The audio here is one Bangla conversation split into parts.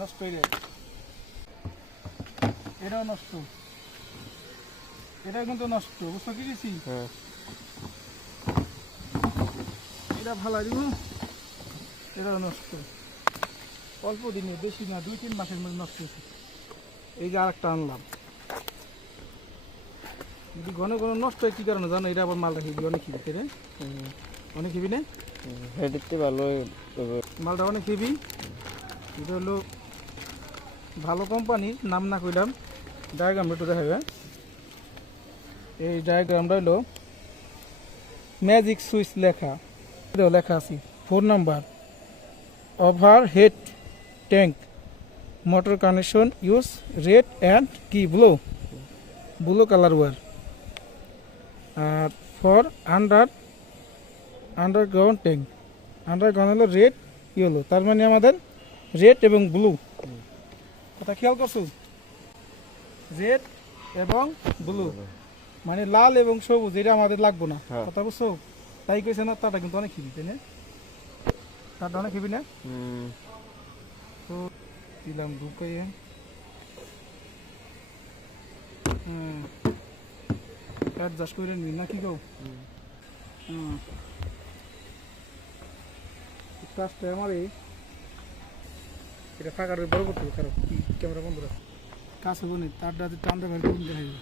নষ্ট হয়ে যায়। এটাও নষ্ট। এটাও কিন্তু নষ্ট বুঝতে কি গেছি হ্যাঁ। এটা ভালো দিব। এটাও নষ্ট। অল্প দিনে বেশি না দুই তিন মাসের মধ্যে নষ্ট হয়েছে। এই যে আরেকটা আনলাম। যদি ঘন ঘন নষ্ট হয় কি কারণে জানো? এটা আবার মালটা খেবি অনেক খেবি তাই না? অনেক খেবি না? হেডিতে ভালো মালটা অনেক হেভি এটা হলো ভালো কোম্পানির নাম না কইলাম ডায়াগ্রামটা একটু দেখাবে। এই ডায়াগ্রামটা হলো ম্যাজিক সুইচ লেখা। লেখা আছে four number overhead tank motor connection use red and কি blue blue colour wire R for under underground tank underground হলো রেড ইয়েলো তার মানে আমাদের রেড এবং ব্লু কথা খেয়াল করছ? রেড এবং ব্লু মানে লাল এবং সবুজ এটা আমাদের লাগবো না। হ্যাঁ। কথা বুঝছ? তাই কইছে না তাটা কিন্তু অনেক খিবি তাই না? অনেক খিবি না? তো দিলাম ঢুকাইয়ে হুম। অ্যাডজাস্ট করে নিবি না কি কও হুম। কাজটা আমার এই এটা ফাঁকা বড় করতে হবে কারও ক্যামেরা বন্ধ রাখ কাজ হবে না তারটা টানটা বের করে দেখা যাবে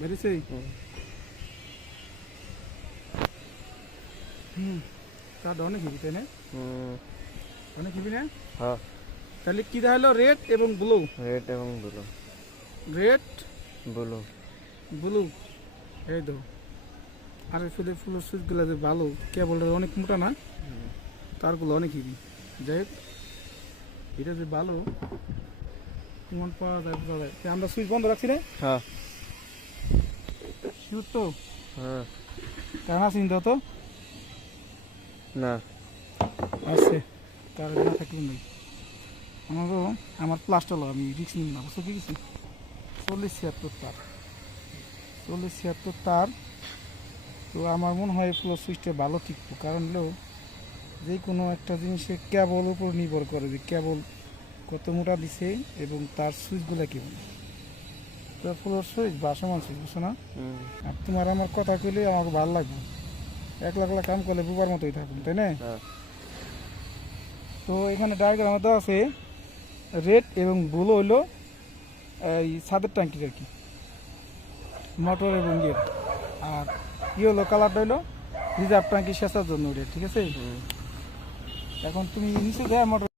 বেরিয়েছে? হুম। তারটা অনেক হেভি তাই না? অনেক হেভি না? হ্যাঁ। তাহলে কি দেখাল? রেড এবং ব্লু রেড এবং ব্লু রেড ব্লু ব্লু এই তো। আর ফুলের ফুলের সুইচগুলো যে ভালো কেবলটা অনেক মোটা না তারগুলো অনেক হিবি যাই হোক এটা যে ভালো কেমন পাওয়া যায় বোঝা যায় আমরা সুইচ বন্ধ রাখছি রে? হ্যাঁ। শিওর তো? হ্যাঁ। কারণ কিন্তু তো? না। আছে। তার না থাকলে নেই আমারও আমার প্লাস্টার আমি রিক্স নিব না বুঝতে গেছি চল্লিশ ছিয়াত্তর তার। চল্লিশ ছিয়াত্তর তার তো আমার মনে হয় ফ্লো সুইচটা ভালো টিকবো কারণ হলো যে কোনো একটা জিনিসের কেবল উপর নির্ভর করে যে কেবল কত মোটা দিছে এবং তার সুইচগুলো কেমন। তো ফ্লোর সুইচ বা সমান সুইচ বুঝছ না? আর তোমার আমার কথা কইলে আমাকে ভালো লাগবে। এক লাখ লাখ কাম করলে বুবার মতোই থাকুন তাই না? হ্যাঁ। তো এখানে ডায়াগ্রাম দেওয়া আছে রেড এবং ব্লু হইল এই ছাদের ট্যাঙ্কির আর কি। মোটর এবং ইয়ের আর কি হলো কালারটা হইল রিজার্ভ ট্যাঙ্কি সেচার জন্য ওটা ঠিক আছে? এখন তুমি নিচে দেয় মোটর